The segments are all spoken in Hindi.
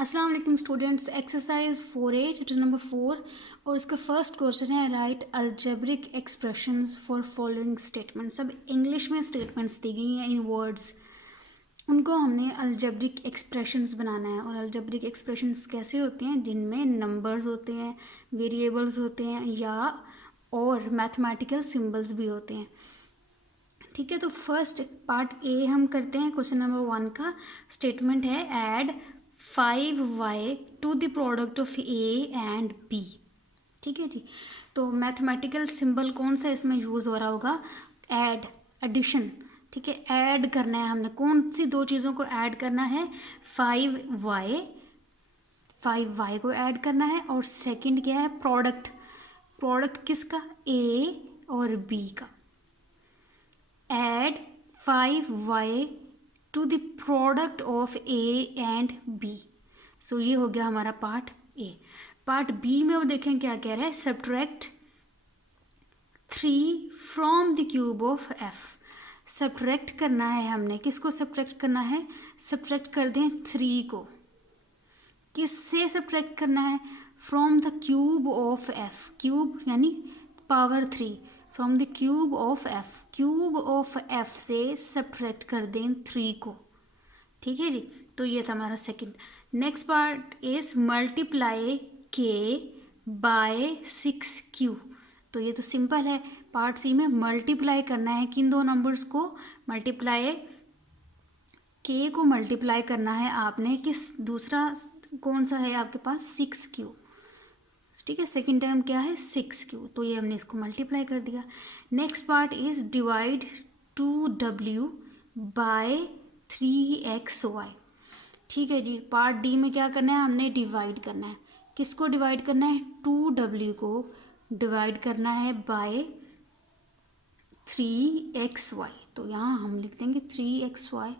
अस्सलाम वालेकुम students. Exercise 4A chapter number 4 और इसका फर्स्ट क्वेश्चन है right algebraic expressions for following statements. सब इंग्लिश में स्टेटमेंट्स दी गई हैं इन वर्ड्स, उनको हमने अलजेब्रिक एक्सप्रेशंस बनाना है। और अलजेब्रिक एक्सप्रेशंस कैसे होते हैं? जिनमें नंबर्स होते हैं, वेरिएबल्स होते हैं या और मैथमेटिकल सिंबल्स भी होते हैं। ठीक है, तो फर्स्ट पार्ट ए हम करते हैं। क्वेश्चन नंबर 1 का स्टेटमेंट है add 5y to the product of a and b. ठीक है जी, तो मैथमेटिकल सिंबल कौन सा इसमें यूज़ हो रहा होगा? Add, addition. ठीक है, ऐड करना है हमने, कौन सी दो चीज़ों को ऐड करना है? 5y को ऐड करना है। और सेकंड क्या है? प्रोडक्ट। प्रोडक्ट किसका? ए और बी का। add 5y to the product of A and B। सो ये हो गया हमारा पार्ट ए। पार्ट बी में वो देखें क्या कह रहा है, subtract 3 from the cube of F. Subtract करना है हमने, किसको सब्ट्रैक्ट करना है? सब्ट्रैक्ट कर दें 3 को। किससे सब्ट्रैक्ट करना है? From the cube of F. Cube यानी power 3, from the cube of F. Cube of F से सब्ट्रैक्ट कर दें 3 को। ठीक है जी, तो ये था हमारा second. Next part is multiply के बाय 6q। तो ये तो सिंपल है। पार्ट सी में मल्टीप्लाई करना है किन दो नंबर्स को? मल्टीप्लाई के को मल्टीप्लाई करना है आपने किस, दूसरा कौन सा है आपके पास? 6q। ठीक है, सेकेंड टर्म क्या है? 6q। तो ये हमने इसको मल्टीप्लाई कर दिया। Next part is divide 2w by 3xy। ठीक है जी, पार्ट डी में क्या करना है? हमने डिवाइड करना है। किसको डिवाइड करना है? 2w को डिवाइड करना है बाय 3xy। तो यहाँ हम लिख देंगे 3xy।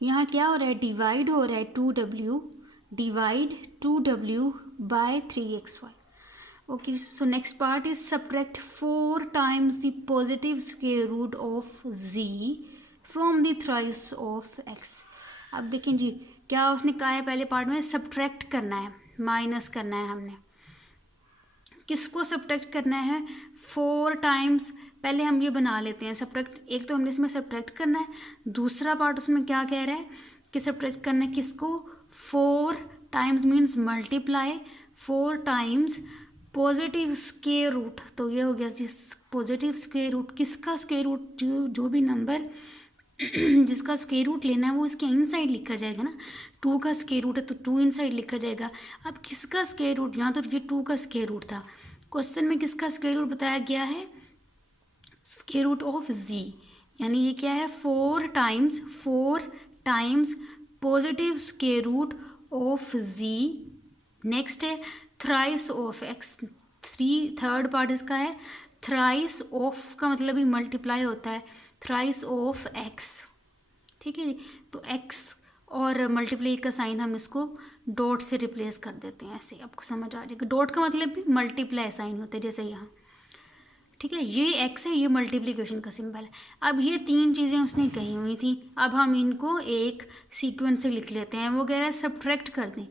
यहाँ क्या हो रहा है? डिवाइड हो रहा है 2w, divide 2w by 3xy। okay, so next part is subtract 4 times the positive square root of z from the thrice of x। अब देखें जी, क्या उसने कहा है पहले पार्ट में? सब्ट्रैक्ट करना है, माइनस करना है हमने। किसको सब्ट्रैक्ट करना है? 4 टाइम्स। पहले हम ये बना लेते हैं सब्ट्रैक्ट। एक तो हमने इसमें सब्ट्रैक्ट करना है, दूसरा पार्ट उसमें क्या कह रहा है कि सब्ट्रैक्ट करना है किसको? 4 times means multiply 4 times positive square root. तो ये हो गया जिस पॉजिटिव स्क्वायर रूट, किसका स्क्वायर रूट? जो भी नंबर जिसका स्क्वायर रूट लेना है वो इसके इनसाइड लिखा जाएगा ना। 2 का स्क्वायर रूट है तो 2 इनसाइड लिखा जाएगा। अब किसका स्क्वायर रूट? यहाँ तो ये 2 का स्क्वायर रूट था, क्वेश्चन में किसका स्क्वायर रूट बताया गया है? स्क्वायर रूट ऑफ जी, यानी ये क्या है? 4 times positive square root of G. Next है thrice of X. Third part इसका है थ्राइस ऑफ, का मतलब ही मल्टीप्लाई होता है, थ्राइस ऑफ एक्स। ठीक है जी, तो एक्स और मल्टीप्लाई का साइन हम इसको डॉट से रिप्लेस कर देते हैं। ऐसे आपको समझ आ जाएगा। डॉट का मतलब भी मल्टीप्लाई साइन होता है, जैसे यहाँ। ठीक है, ये एक्स है, ये मल्टीप्लिकेशन का सिंबल है। अब ये 3 चीज़ें उसने कही हुई थी, अब हम इनको एक सीक्वेंस से लिख लेते हैं। वो कह रहा है सब्ट्रैक्ट कर दें।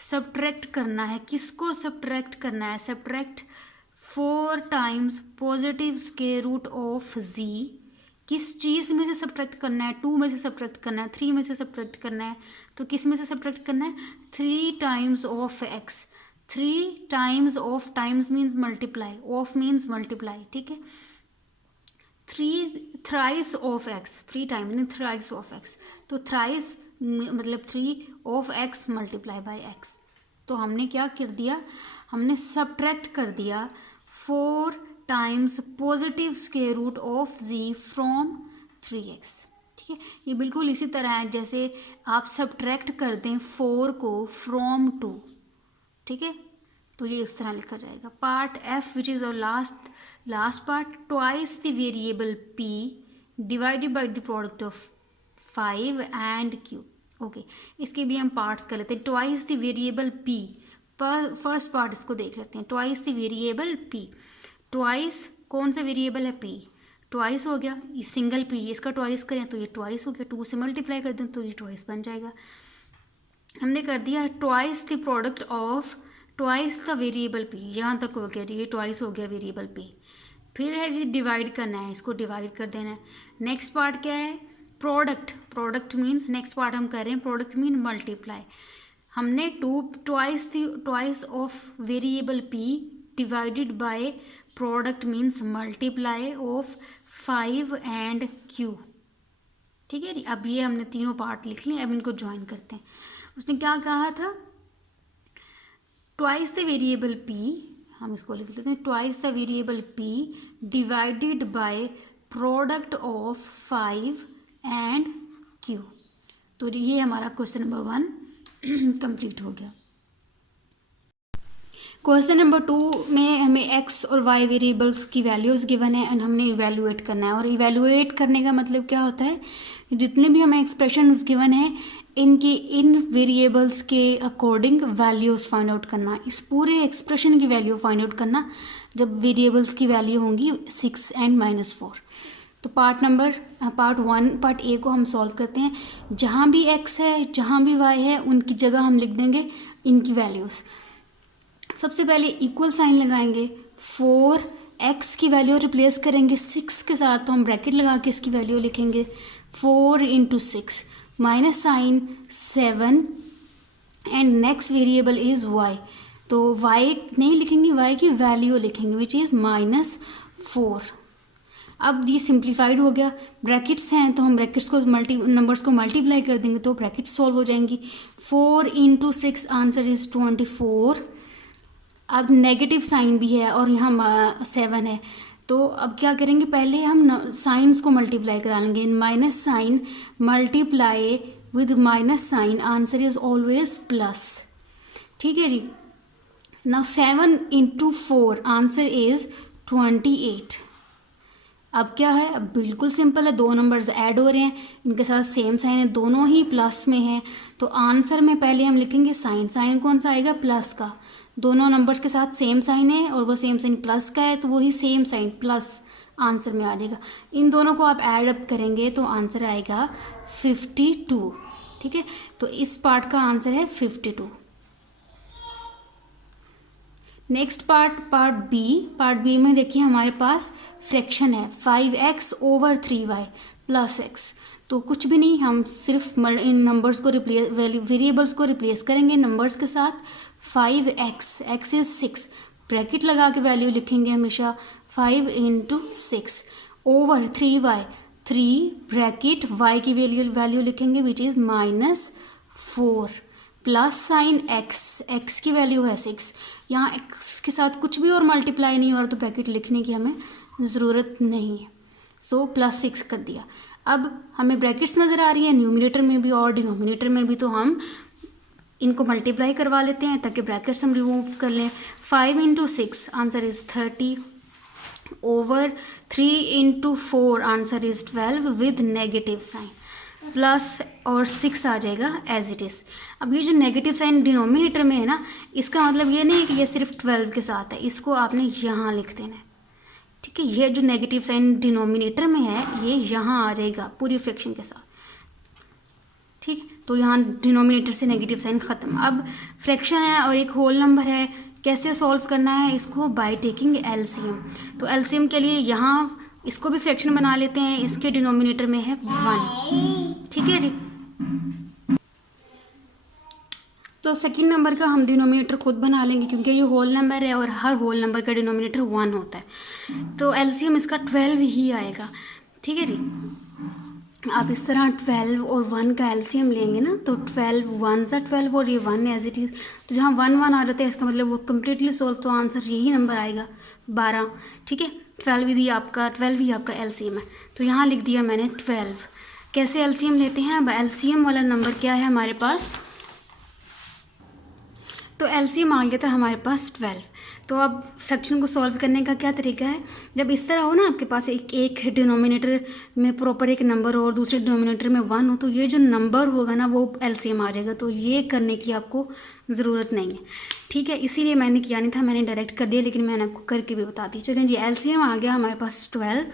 सब्ट्रैक्ट करना है, किसको सब्ट्रैक्ट करना है? Subtract 4 times positive square root of G. किस चीज़ में से सब्ट्रैक्ट करना है? 2 में से सब्ट्रैक्ट करना है, 3 में से सब्ट्रैक्ट करना है। तो किस में से सब्ट्रैक्ट करना है? 3 times of x. 3 times of, times means multiply, of means multiply. ठीक है, 3 thrice of x, 3 times mean thrice of x. तो थ्राइस मतलब 3 of x multiply by x. तो हमने क्या कर दिया? हमने सब्ट्रैक्ट कर दिया 4 times positive square root of g from 3x। ठीक है, ये बिल्कुल इसी तरह है जैसे आप सब्ट्रैक्ट कर दें 4 को फ्रॉम 2। ठीक है, तो ये उस तरह लिखा जाएगा। Part F which is our last part, twice the variable p divided by the product of 5 and q। Okay, इसके भी हम पार्ट्स कर लेते हैं। ट्वाइस द वेरिएबल p, पर फर्स्ट पार्ट इसको देख लेते हैं। Twice the variable p, twice कौन सा वेरिएबल है? p। ट्वाइस हो गया, ये सिंगल p, इसका ट्वाइस करें तो ये ट्वाइस हो गया। 2 से मल्टीप्लाई कर दें तो ये ट्वाइस बन जाएगा। हमने कर दिया twice the product of twice the variable P, यहाँ तक हो गया जी, ये ट्वाइस हो गया वेरिएबल पी। फिर है जी डिवाइड करना है, इसको डिवाइड कर देना है। नेक्स्ट पार्ट क्या है, product. Product means next part हम कर रहे हैं, प्रोडक्ट मीन मल्टीप्लाई। हमने twice of variable P divided by product means multiply of 5 and Q. ठीक है जी, अब ये हमने तीनों पार्ट लिख लिए, अब इनको ज्वाइन करते हैं। उसने क्या कहा था, ट्वाइस द वेरिएबल पी, हम इसको लिख लेते हैं, twice the variable P divided by product of 5 and Q. तो ये हमारा क्वेश्चन नंबर 1 कंप्लीट हो गया। क्वेश्चन नंबर 2 में हमें एक्स और वाई वेरिएबल्स की वैल्यूज़ गिवन है एंड हमने इवेलुएट करना है। और इवेलुएट करने का मतलब क्या होता है, जितने भी हमें एक्सप्रेशंस गिवन है इनकी इन वेरिएबल्स के अकॉर्डिंग वैल्यूज़ फाइंड आउट करना, इस पूरे एक्सप्रेशन की वैल्यू फाइंड आउट करना जब वेरिएबल्स की वैल्यू होंगी 6 एंड -4। तो पार्ट 1 पार्ट ए को हम सॉल्व करते हैं। जहाँ भी एक्स है जहाँ भी वाई है उनकी जगह हम लिख देंगे इनकी वैल्यूज़। सबसे पहले इक्वल साइन लगाएंगे, 4x की वैल्यू रिप्लेस करेंगे 6 के साथ, तो हम ब्रैकेट लगा के इसकी वैल्यू लिखेंगे 4 × 6 minus sign 7 and next variable is y। तो y नहीं लिखेंगे, y की वैल्यू लिखेंगे विच इज़ -4। अब ये सिंप्लीफाइड हो गया, ब्रैकेट्स हैं तो हम ब्रैकेट्स को नंबर्स को मल्टीप्लाई कर देंगे तो ब्रैकेट्स सॉल्व हो जाएंगी। 4 × 6 आंसर इज़ 24। अब नेगेटिव साइन भी है और यहाँ 7 है, तो अब क्या करेंगे, पहले हम साइंस को मल्टीप्लाई करा लेंगे। Minus sign multiply with minus sign answer is always plus. ठीक है जी। Now 7 × 4 answer is 28। अब क्या है, अब बिल्कुल सिंपल है, दो नंबर्स ऐड हो रहे हैं, इनके साथ सेम साइन है, दोनों ही प्लस में है, तो आंसर में पहले हम लिखेंगे साइन। साइन कौन सा आएगा, प्लस का। दोनों नंबर्स के साथ सेम साइन है और वो सेम साइन प्लस का है, तो वही सेम साइन प्लस आंसर में आ जाएगा। इन दोनों को आप ऐड अप करेंगे तो आंसर आएगा 52। ठीक है, तो इस पार्ट का आंसर है 52। नेक्स्ट पार्ट बी में देखिए हमारे पास फ्रैक्शन है 5x / 3y + x। तो कुछ भी नहीं, हम सिर्फ इन नंबर्स को वेरिएबल्स को रिप्लेस करेंगे नंबर्स के साथ। 5x, x इज 6, ब्रैकेट लगा के वैल्यू लिखेंगे हमेशा 5 × 6 ओवर 3y, 3 ब्रैकेट y की वैल्यू लिखेंगे which is -4 plus sign x की वैल्यू है 6। यहाँ x के साथ कुछ भी और मल्टीप्लाई नहीं हो रहा तो ब्रैकेट लिखने की हमें ज़रूरत नहीं है, सो +6 कर दिया। अब हमें ब्रैकेट्स नज़र आ रही है न्यूमरेटर में भी और डिनोमिनेटर में भी, तो हम इनको मल्टीप्लाई करवा लेते हैं ताकि ब्रैकेट्स हम रिमूव कर लें। 5 × 6 answer is 30 over 3 × 4 answer is 12 with negative sign, plus और 6 आ जाएगा एज इट इज़। अब ये जो नेगेटिव साइन डिनोमिनेटर में है ना, इसका मतलब ये नहीं है कि ये सिर्फ 12 के साथ है, इसको आपने यहाँ लिख देना है। ठीक है, ये जो नेगेटिव साइन डिनोमिनेटर में है ये यहाँ आ जाएगा पूरी फ्रैक्शन के साथ। ठीक, तो यहाँ डिनोमिनेटर से नेगेटिव साइन ख़त्म। अब फ्रैक्शन है और एक होल नंबर है, कैसे सॉल्व करना है इसको, बाय टेकिंग एलसीएम। तो एलसीएम के लिए यहाँ इसको भी फ्रैक्शन बना लेते हैं, इसके डिनोमिनेटर में है 1। ठीक है जी। तो सेकंड नंबर का हम डिनोमिनेटर खुद बना लेंगे क्योंकि ये होल नंबर है और हर होल नंबर का डिनोमिनेटर 1 होता है, तो एलसीएम इसका 12 ही आएगा। ठीक है जी। आप इस तरह 12 और 1 का एलसीएम लेंगे ना, तो 12 1 सा 12 और ये 1 एज इट इज़, तो जहाँ 1 1 आ जाता है इसका मतलब वो कम्प्लीटली सॉल्व, तो आंसर यही नंबर आएगा 12। ठीक है, 12 ही आपका एलसीएम है, तो यहाँ लिख दिया मैंने 12। कैसे एलसीएम लेते हैं, अब एलसीएम वाला नंबर क्या है हमारे पास, तो एलसीएम आ गया था हमारे पास 12। तो अब फ्रैक्शन को सॉल्व करने का क्या तरीका है, जब इस तरह हो ना आपके पास एक डिनोमिनेटर में प्रॉपर एक नंबर हो और दूसरे डिनोमिनेटर में 1 हो, तो ये जो नंबर होगा ना वो एलसीएम आ जाएगा, तो ये करने की आपको ज़रूरत नहीं है। ठीक है, इसीलिए मैंने किया नहीं था, मैंने डायरेक्ट कर दिया, लेकिन मैंने आपको करके भी बता दी। चलें जी, एलसीएम आ गया हमारे पास 12।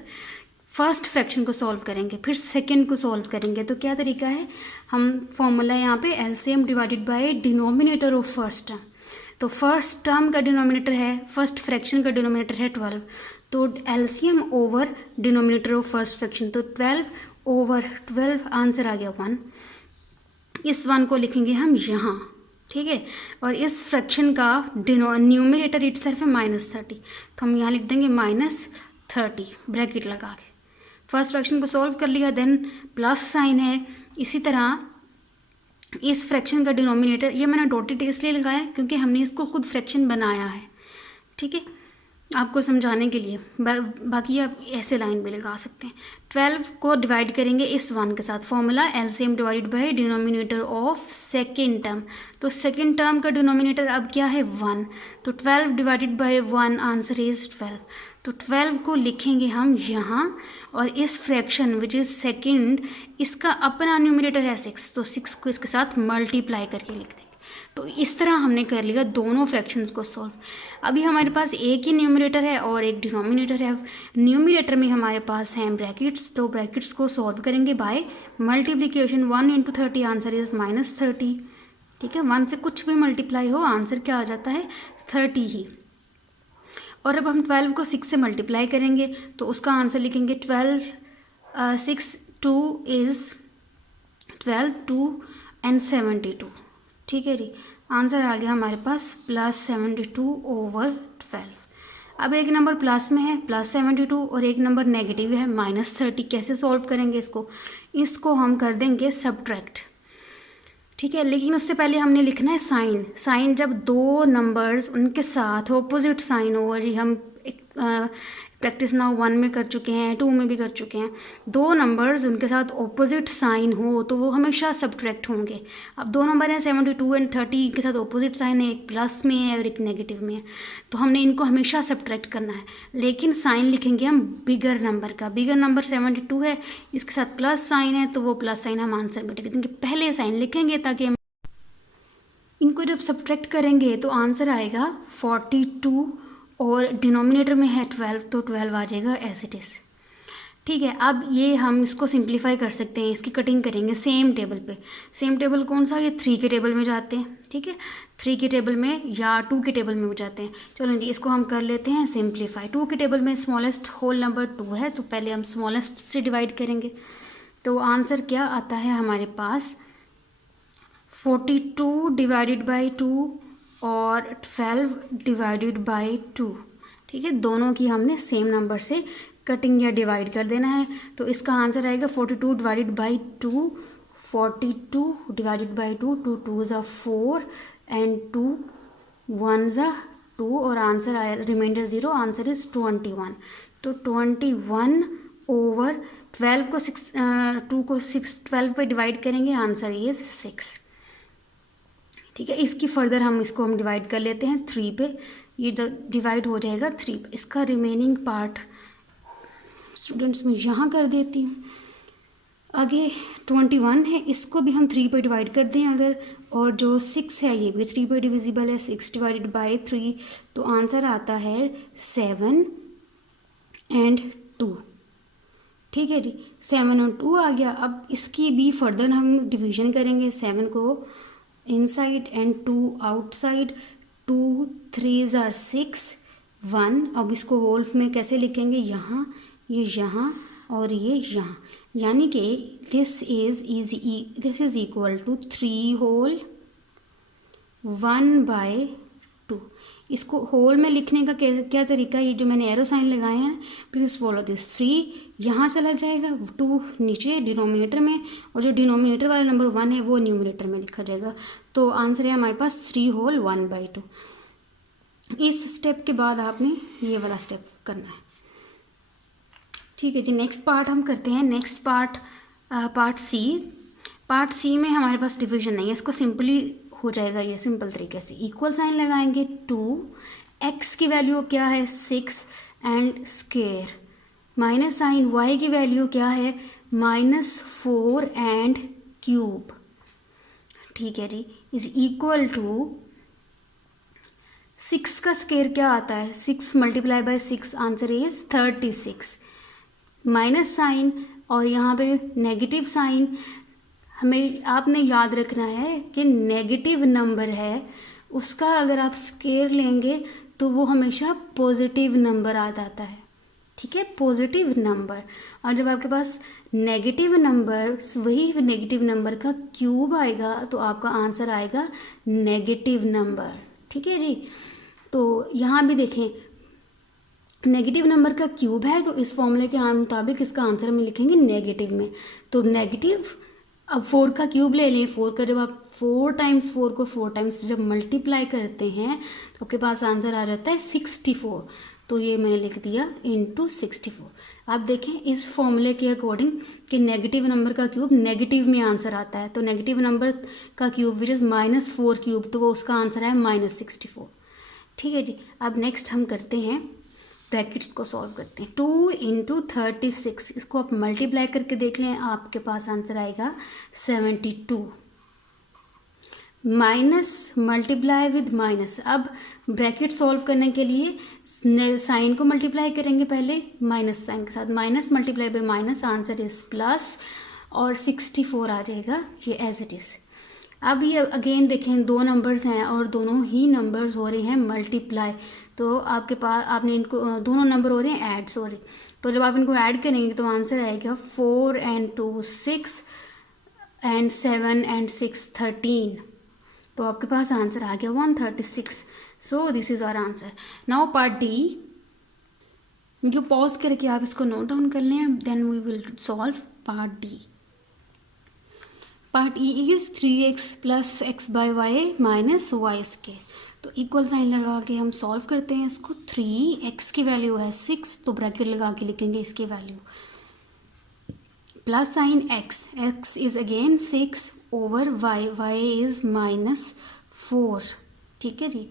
फर्स्ट फ्रैक्शन को सॉल्व करेंगे, फिर सेकंड को सॉल्व करेंगे। तो क्या तरीका है, हम फॉर्मूला यहाँ पे LCM divided by denominator of first term. तो फर्स्ट टर्म का डिनोमिनेटर है, फर्स्ट फ्रैक्शन का डिनोमिनेटर है 12, तो LCM over denominator of first fraction, तो 12 ओवर 12 आंसर आ गया 1। इस 1 को लिखेंगे हम यहाँ, ठीक है। और इस फ्रैक्शन का न्यूमरेटर इटसेल्फ है -30, तो हम यहाँ लिख देंगे -30 ब्रैकेट लगा के। फर्स्ट फ्रैक्शन को सॉल्व कर लिया, देन प्लस साइन है। इसी तरह इस फ्रैक्शन का डिनोमिनेटर, ये मैंने डॉटेड इसलिए लगाया क्योंकि हमने इसको खुद फ्रैक्शन बनाया है, ठीक है, आपको समझाने के लिए। बाकी आप ऐसे लाइन भी लगा सकते हैं। 12 को डिवाइड करेंगे इस 1 के साथ, formula LCM divided by denominator of second term. तो सेकेंड टर्म का डिनोमिनेटर अब क्या है 1, तो 12 डिवाइडेड बाय 1 आंसर इज 12। तो 12 को लिखेंगे हम यहाँ, और इस फ्रैक्शन विच इज़ सेकेंड, इसका अपना न्यूमरेटर है 6, तो 6 को इसके साथ मल्टीप्लाई करके लिख देंगे। तो इस तरह हमने कर लिया दोनों फ्रैक्शंस को सॉल्व। अभी हमारे पास एक ही न्यूमरेटर है और एक डिनोमिनेटर है। न्यूमरेटर में हमारे पास हैं ब्रैकेट्स, तो ब्रैकेट्स को सॉल्व करेंगे बाय मल्टीप्लिकेशन। 1 × 30 आंसर इज -30, ठीक है। 1 से कुछ भी मल्टीप्लाई हो आंसर क्या आ जाता है 30 ही। और अब हम 12 को 6 से मल्टीप्लाई करेंगे, तो उसका आंसर लिखेंगे 12 6 2 इज़ 12 2 and 72, ठीक है जी। आंसर आ गया हमारे पास +72 ओवर 12। अब एक नंबर प्लस में है +72 और एक नंबर नेगेटिव है -30। कैसे सॉल्व करेंगे इसको हम कर देंगे सब्ट्रैक्ट, ठीक है। लेकिन उससे पहले हमने लिखना है साइन। जब दो नंबर्स उनके साथ ऑपोजिट साइन हो, और ये हम प्रैक्टिस नाउ 1 में कर चुके हैं, 2 में भी कर चुके हैं, दो नंबर्स उनके साथ ऑपोजिट साइन हो तो वो हमेशा सब्ट्रैक्ट होंगे। अब दो नंबर हैं 72 एंड 30 के साथ ऑपोजिट साइन है, एक प्लस में है और एक नेगेटिव में है, तो हमने इनको हमेशा सब्ट्रैक्ट करना है। लेकिन साइन लिखेंगे हम बिगर नंबर का। बिगर नंबर 72 है, इसके साथ प्लस साइन है, तो वो प्लस साइन हम आंसर में लिख देंगे। पहले साइन लिखेंगे ताकि हम इनको जब सब्ट्रैक्ट करेंगे तो आंसर आएगा 42, और डिनोमिनेटर में है 12, तो 12 आ जाएगा एज इट इज़, ठीक है। अब ये हम इसको सिंप्लीफाई कर सकते हैं, इसकी कटिंग करेंगे सेम टेबल पे। सेम टेबल कौन सा, ये 3 के टेबल में जाते हैं, ठीक है। 3 के टेबल में या 2 के टेबल में जाते हैं। चलो जी, इसको हम कर लेते हैं सिंप्लीफाई। 2 के टेबल में स्मॉलेस्ट होल नंबर 2 है, तो पहले हम स्मॉलेस्ट से डिवाइड करेंगे। तो आंसर क्या आता है हमारे पास 42 डिवाइडेड बाई 2 और 12 डिवाइडेड बाई 2, ठीक है। दोनों की हमने सेम नंबर से कटिंग या डिवाइड कर देना है। तो इसका आंसर आएगा 42 डिवाइडेड बाई 2, 42 डिवाइडेड बाई 2, 2 2 ज़ा 4 एंड 2 1 ज़ा 2, और आंसर आया रिमाइंडर 0, आंसर इज 21। तो 21 ओवर 12 को 6 2 को 6 12 पे डिवाइड करेंगे, आंसर इज 6, ठीक है। इसकी फर्दर हम डिवाइड कर लेते हैं 3 पे, ये डिवाइड हो जाएगा 3 पे। इसका रिमेनिंग पार्ट स्टूडेंट्स मैं यहाँ कर देती हूँ। आगे 21 है, इसको भी हम 3 पे डिवाइड कर दें अगर, और जो 6 है ये भी 3 पे डिविजिबल है। 6 डिवाइडेड बाई 3, तो आंसर आता है 7 एंड 2, ठीक है जी। 7 और 2 आ गया। अब इसकी भी फर्दर हम डिवीजन करेंगे, 7 को इनसाइड एंड 2 आउटसाइड, 2 3 आर 6 1। अब इसको होल में कैसे लिखेंगे, यहाँ ये यहाँ और ये यहाँ, यानी कि this is equal to 3 whole 1 by 2। इसको होल में लिखने का क्या तरीका है, ये जो मैंने एरो साइन लगाए हैं, प्लीज़ फॉलो दिस। 3 यहाँ चला जाएगा, 2 नीचे डिनोमिनेटर में, और जो डिनोमिनेटर वाला नंबर 1 है वो न्यूमरेटर में लिखा जाएगा। तो आंसर है हमारे पास 3 होल 1 बाई 2। इस स्टेप के बाद आपने ये वाला स्टेप करना है, ठीक है जी। नेक्स्ट पार्ट हम करते हैं। नेक्स्ट पार्ट सी में हमारे पास डिवीजन नहीं है, इसको सिंपली हो जाएगा ये सिंपल तरीके से। इक्वल साइन लगाएंगे 2, एक्स की वैल्यू क्या है 6 and square, minus sign y की वैल्यू क्या है -4 एंड क्यूब, ठीक है जी, इज इक्वल टू 6 का स्क्वायर क्या आता है 6 multiply by 6, answer is 36। Minus sign और यहाँ पे नेगेटिव साइन। हमें आपने याद रखना है कि नेगेटिव नंबर है उसका अगर आप स्क्वायर लेंगे तो वो हमेशा पॉजिटिव नंबर आ जाता है, ठीक है, पॉजिटिव नंबर। और जब आपके पास नेगेटिव नंबर, वही नेगेटिव नंबर का क्यूब आएगा तो आपका आंसर आएगा नेगेटिव नंबर, ठीक है जी। तो यहाँ भी देखें नेगेटिव नंबर का क्यूब है तो इस फॉर्मूले के मुताबिक इसका आंसर हम लिखेंगे नेगेटिव में। तो नेगेटिव, अब 4 का क्यूब ले लें, 4 का जब आप 4 टाइम्स 4 को 4 टाइम्स जब मल्टीप्लाई करते हैं तो आपके पास आंसर आ जाता है 64। तो ये मैंने लिख दिया इंटू 64। आप देखें इस फॉर्मूले के अकॉर्डिंग कि नेगेटिव नंबर का क्यूब नेगेटिव में आंसर आता है, तो नेगेटिव नंबर का क्यूब विच इज़ -4 क्यूब, तो वो उसका आंसर है -64, ठीक है जी। अब नेक्स्ट हम करते हैं ब्रैकेट्स को सॉल्व करते हैं। 2 इंटू 36, इसको आप मल्टीप्लाई करके देख लें, आपके पास आंसर आएगा 72। माइनस मल्टीप्लाई विद माइनस, अब ब्रैकेट सॉल्व करने के लिए साइन को मल्टीप्लाई करेंगे पहले माइनस साइन के साथ, minus multiply by minus, answer is plus और 64 आ जाएगा ये एज इट इज़। अब ये अगेन देखें दो नंबर्स हैं और दोनों ही नंबर्स हो रहे हैं मल्टीप्लाई, तो आपके पास आपने इनको दोनों नंबर हो रहे हैं ऐड, सॉरी, तो जब आप इनको ऐड करेंगे तो आंसर आएगा 4 and 2 6 and 7 and 6 13, तो आपके पास आंसर आ गया 136। So this is our answer. Now part d, जो पॉज करके आप इसको नोट डाउन कर लें, then we will solve part d. Part e is 3x plus x by y minus y square, तो इक्वल साइन लगा के हम सॉल्व करते हैं इसको। 3x की वैल्यू है 6, तो ब्रैकेट लगा के लिखेंगे इसकी value, plus sign x is again 6 over y is -4, ठीक है जी।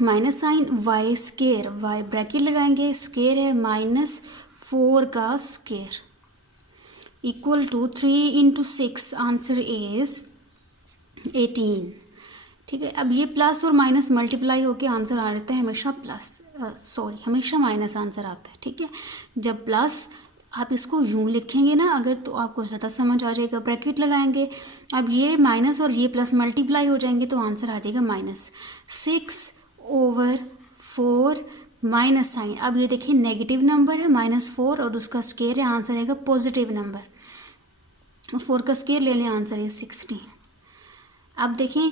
Minus sign y square, y bracket लगाएंगे, स्क्वायर है -4 का square, equal to 3 into 6, answer is 18, ठीक है। अब ये प्लस और माइनस मल्टीप्लाई होके आंसर आ जाता है हमेशा प्लस, हमेशा माइनस आंसर आता है, ठीक है। जब प्लस आप इसको यूँ लिखेंगे ना अगर, तो आपको ज़्यादा समझ आ जाएगा। ब्रैकेट लगाएंगे, अब ये माइनस और ये प्लस मल्टीप्लाई हो जाएंगे तो आंसर आ जाएगा -6/4 माइनस साइन। अब ये देखिए नेगेटिव नंबर है -4 और उसका स्क्वायर है, आंसर आएगा पॉजिटिव नंबर, 4 का स्क्वायर ले लें, आंसर है 16। अब देखें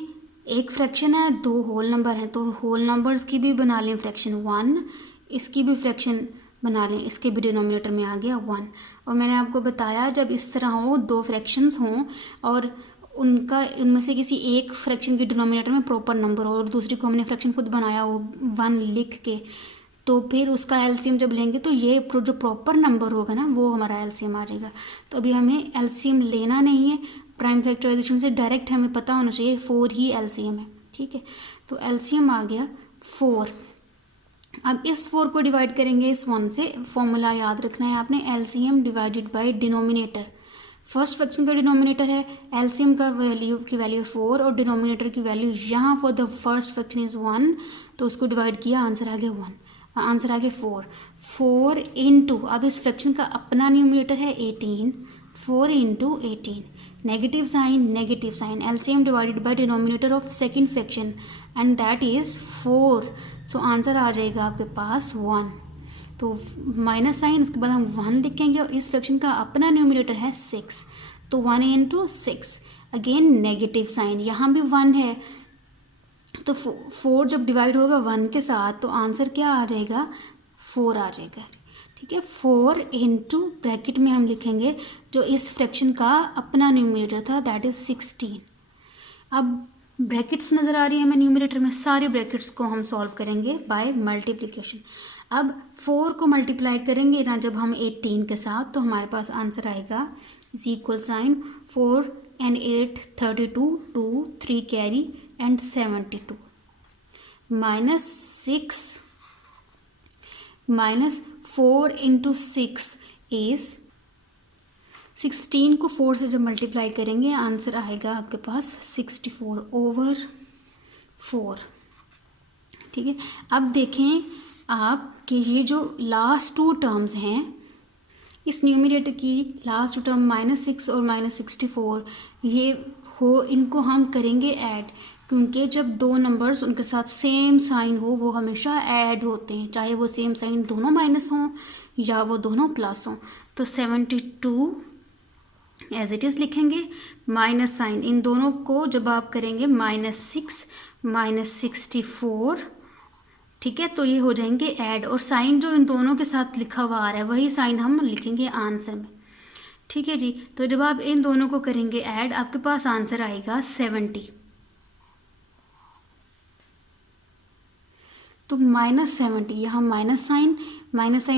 एक फ्रैक्शन है, दो होल नंबर हैं, तो होल नंबर्स की भी बना लें फ्रैक्शन 1, इसकी भी फ्रैक्शन बना लें, इसके भी डिनोमिनेटर में आ गया 1। और मैंने आपको बताया जब इस तरह हो, दो फ्रैक्शंस हों और उनमें से किसी एक फ्रैक्शन के डिनोमिनेटर में प्रॉपर नंबर हो और दूसरी को हमने फ्रैक्शन खुद बनाया हो 1 लिख के, तो फिर उसका एलसीएम जब लेंगे तो ये जो प्रॉपर नंबर होगा ना वो हमारा एलसीएम आ जाएगा। तो अभी हमें एलसीएम लेना नहीं है, प्राइम फैक्टराइजेशन से डायरेक्ट हमें पता होना चाहिए 4 ही एलसीएम है, ठीक है। तो एलसीएम आ गया 4। अब इस 4 को डिवाइड करेंगे इस 1 से, फॉर्मूला याद रखना है आपने, LCM divided by denominator. First fraction का डिनोमिनेटर है, एलसीएम का वैल्यू 4 और डिनोमिनेटर की वैल्यू यहाँ for the first fraction is 1, तो उसको डिवाइड किया, आंसर आ गया 1, आंसर आ गया 4 इंटू, अब इस फ्रैक्शन का अपना न्यूमिनेटर है 18, 4 into 18, negative sign, LCM divided by denominator of second fraction and that is 4, so answer आ जाएगा आपके पास 1। तो माइनस साइन, उसके बाद हम 1 लिखेंगे और इस फ्रैक्शन का अपना न्यूमिनेटर है 6, तो 1 इंटू 6, अगेन नेगेटिव साइन, यहाँ भी 1 है, तो 4 जब डिवाइड होगा 1 के साथ तो आंसर क्या आ जाएगा 4 आ जाएगा, ठीक है। 4 इंटू ब्रैकेट में हम लिखेंगे जो इस फ्रैक्शन का अपना न्यूमिनेटर था दैट इज़ 16। अब ब्रैकेट्स नज़र आ रही है हमें न्यूमिनेटर में, सारे ब्रैकेट्स को हम सॉल्व करेंगे बाय मल्टीप्लिकेशन। अब 4 को मल्टीप्लाई करेंगे ना जब हम 18 के साथ, तो हमारे पास आंसर आएगा is equal sign 4 and 8 32, 2 3 carry and 72, -4 into 6 is 16 को 4 से जब मल्टीप्लाई करेंगे आंसर आएगा आपके पास 64/4, ठीक है। अब देखें आप कि ये जो लास्ट 2 टर्म्स हैं इस न्यूमरेटर की लास्ट टर्म -6 और -64 ये हो, इनको हम करेंगे ऐड, क्योंकि जब दो नंबर्स उनके साथ सेम साइन हो वो हमेशा ऐड होते हैं, चाहे वो सेम साइन दोनों माइनस हों या वो दोनों प्लस हों। तो 72 एज इट इज़ लिखेंगे, माइनस साइन इन दोनों को जब आप करेंगे -6 -64, ठीक है, तो ये हो जाएंगे ऐड, और साइन जो इन दोनों के साथ लिखा हुआ आ रहा है वही साइन हम लिखेंगे आंसर में। ठीक है जी, तो जब आप इन दोनों को करेंगे ऐड आपके पास आंसर आएगा 70। तो -70, यहाँ माइनस साइन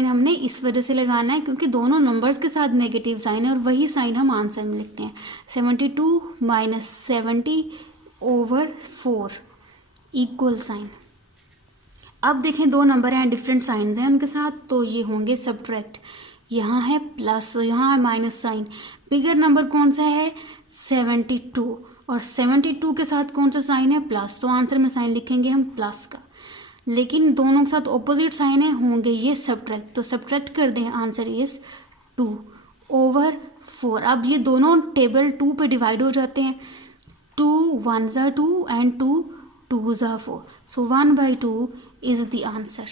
हमने इस वजह से लगाना है क्योंकि दोनों नंबर्स के साथ नेगेटिव साइन है और वही साइन हम आंसर में लिखते हैं। 72 - 70/4 इक्वल साइन। अब देखें दो नंबर हैं, डिफरेंट साइंस हैं उनके साथ, तो ये होंगे सब्ट्रैक्ट। यहाँ है प्लस और यहाँ है माइनस साइन। बिगर नंबर कौन सा है? 72, और 72 के साथ कौन सा साइन है? प्लस, तो आंसर में साइन लिखेंगे हम प्लस का। लेकिन दोनों के साथ ऑपोजिट साइन है, होंगे ये सब्ट्रैक्ट, तो सब्ट्रैक्ट कर दें, आंसर इज 2/4। अब ये दोनों टेबल 2 पे डिवाइड हो जाते हैं, 2 1 ज़ा 2 एंड 2 2 ज़ा 4, सो 1/2 इज़ द आंसर।